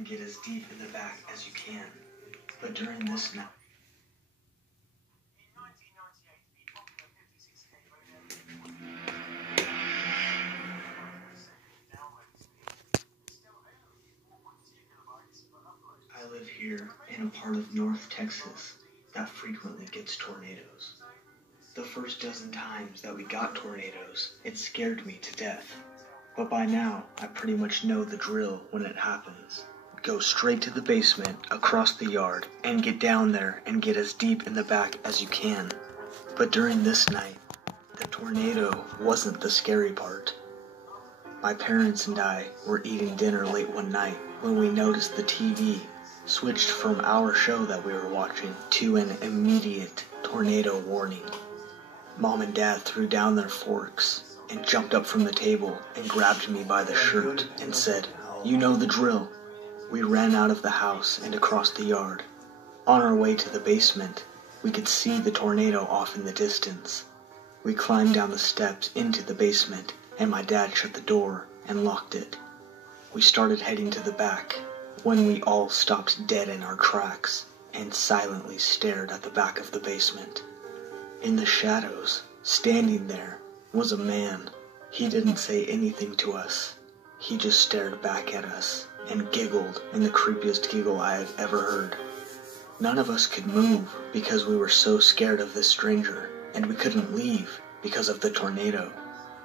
and get as deep in the back as you can. But during this night, I live here in a part of North Texas that frequently gets tornadoes. The first dozen times that we got tornadoes, it scared me to death. But by now, I pretty much know the drill when it happens. Go straight to the basement, across the yard, and get down there and get as deep in the back as you can. But during this night, the tornado wasn't the scary part. My parents and I were eating dinner late one night when we noticed the TV switched from our show that we were watching to an immediate tornado warning. Mom and Dad threw down their forks and jumped up from the table and grabbed me by the shirt and said, "You know the drill." We ran out of the house and across the yard. On our way to the basement, we could see the tornado off in the distance. We climbed down the steps into the basement, and my dad shut the door and locked it. We started heading to the back when we all stopped dead in our tracks and silently stared at the back of the basement. In the shadows, standing there, was a man. He didn't say anything to us. He just stared back at us and giggled in the creepiest giggle I have ever heard. None of us could move because we were so scared of this stranger, and we couldn't leave because of the tornado.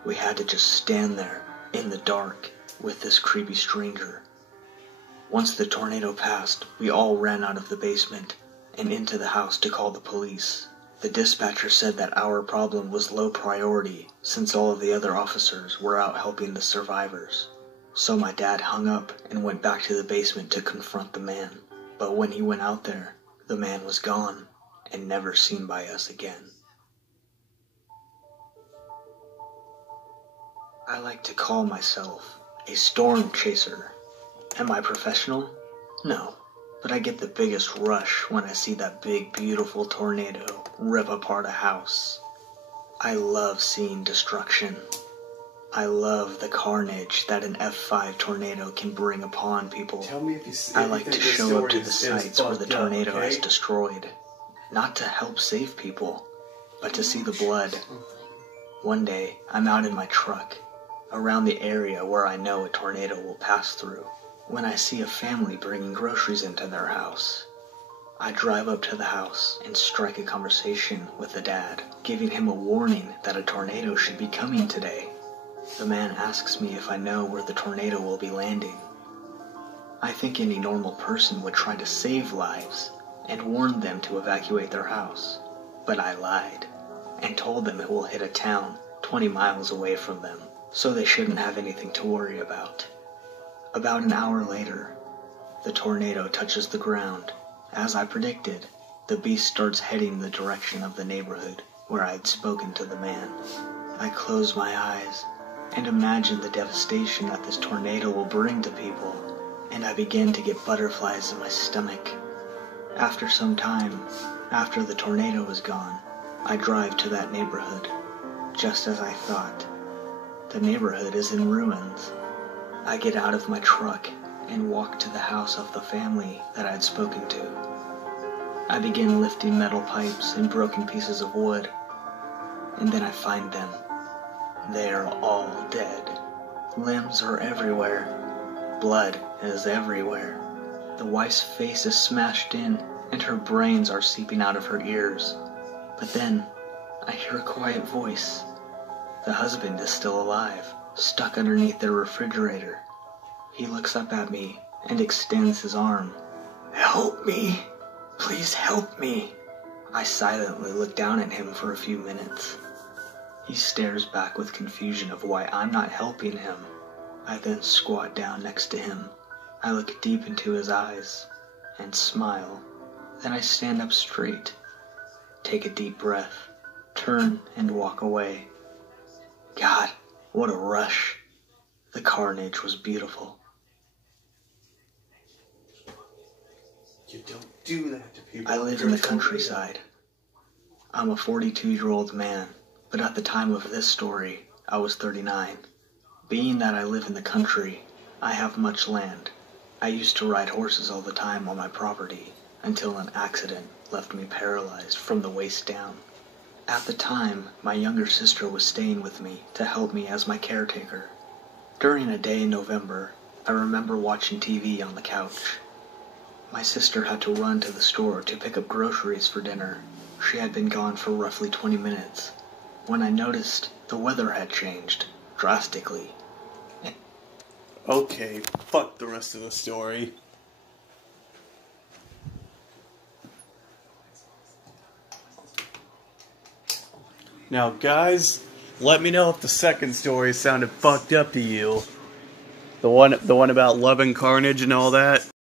We had to just stand there in the dark with this creepy stranger. Once the tornado passed, we all ran out of the basement and into the house to call the police. The dispatcher said that our problem was low priority since all of the other officers were out helping the survivors. So my dad hung up and went back to the basement to confront the man. But when he went out there, the man was gone and never seen by us again. I like to call myself a storm chaser. Am I professional? No. But I get the biggest rush when I see that big, beautiful tornado rip apart a house. I love seeing destruction. I love the carnage that an F5 tornado can bring upon people. Tell me if you I like to show up to the sites where the tornado has destroyed. Not to help save people, but to see the blood. One day, I'm out in my truck, around the area where I know a tornado will pass through, when I see a family bringing groceries into their house. I drive up to the house and strike a conversation with the dad, giving him a warning that a tornado should be coming today. The man asks me if I know where the tornado will be landing. I think any normal person would try to save lives and warn them to evacuate their house. But I lied and told them it will hit a town 20 miles away from them, so they shouldn't have anything to worry about. About an hour later, the tornado touches the ground. As I predicted, the beast starts heading the direction of the neighborhood where I had spoken to the man. I close my eyes and imagine the devastation that this tornado will bring to people, and I begin to get butterflies in my stomach. After some time, after the tornado is gone, I drive to that neighborhood, just as I thought. The neighborhood is in ruins. I get out of my truck and walk to the house of the family that I had spoken to. I begin lifting metal pipes and broken pieces of wood, and then I find them. They are all dead. Limbs are everywhere. Blood is everywhere. The wife's face is smashed in, and her brains are seeping out of her ears. But then, I hear a quiet voice. The husband is still alive, stuck underneath their refrigerator. He looks up at me and extends his arm. "Help me! Please help me!" I silently look down at him for a few minutes. He stares back with confusion of why I'm not helping him. I then squat down next to him. I look deep into his eyes and smile. Then I stand up straight, take a deep breath, turn and walk away. God, what a rush. The carnage was beautiful. You don't do that to people. I live in the countryside. I'm a 42-year-old man, but at the time of this story, I was 39. Being that I live in the country, I have much land. I used to ride horses all the time on my property until an accident left me paralyzed from the waist down. At the time, my younger sister was staying with me to help me as my caretaker. During a day in November, I remember watching TV on the couch. My sister had to run to the store to pick up groceries for dinner. She had been gone for roughly 20 minutes. When I noticed, the weather had changed drastically. Okay, fuck the rest of the story. Now, guys, let me know if the second story sounded fucked up to you. The one about loving Carnage and all that.